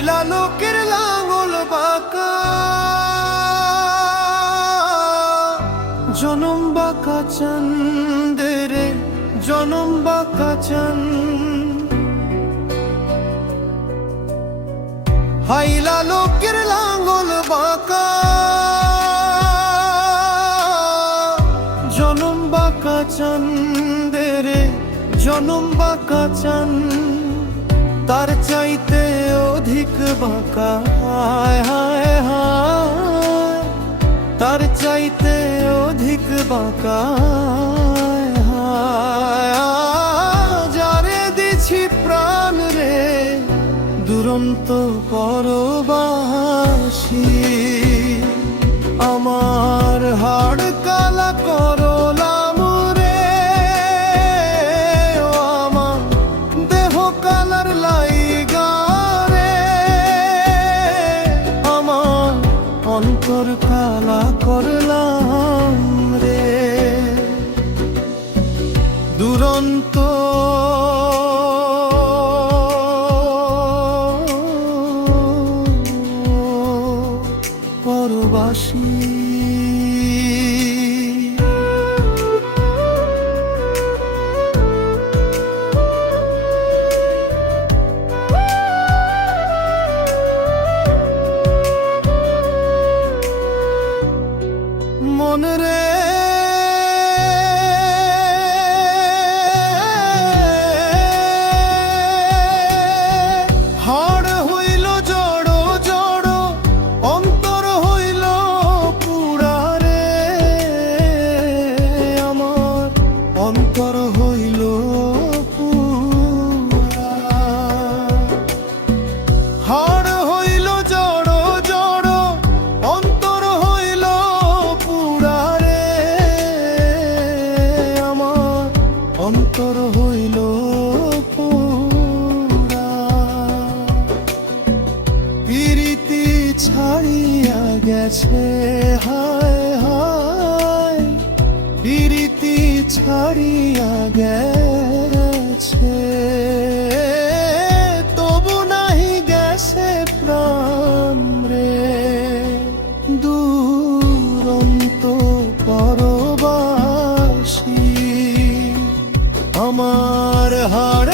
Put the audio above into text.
হাইলা লোকের লাঙল বাঁকা, জনম বাঁকা চাঁদের জনম বাঁকা চাঁদ। হাইলা লোকের লাঙল বাঁকা, জনম বাঁকা চাঁদের জনম বাঁকা চাঁদ। তার চাইতে অধিক বাঁকা, হায় হায় হায়, তার চাইতে অধিক বাঁকা, হায় হায়। যারে দিছি প্রাণ রে দুরন্ত পরবাসী, আমার হাড় কালা করলাম রে, ও আমার দেহ কালার লাইগা রে, আমার অন্তর কালা করলাম রে। দুরন্ত পরবাসী। মন রে হাড় হইল জড় জড়, অন্তর হইল পুরা রে, আমার অন্তর হইল পুরা। হাড় হইল জড় জড়, অন্তর হইল পুরা রে, আমার অন্তর হইল পুরা। প্রীতি ছাড়িয়া গেছে, হায় হায়, প্রীতি ছাড়িয়া গেছে, তবু নাহি গেছে প্রাণ রে। দুরন্ত পরবাসী, আমার হাড়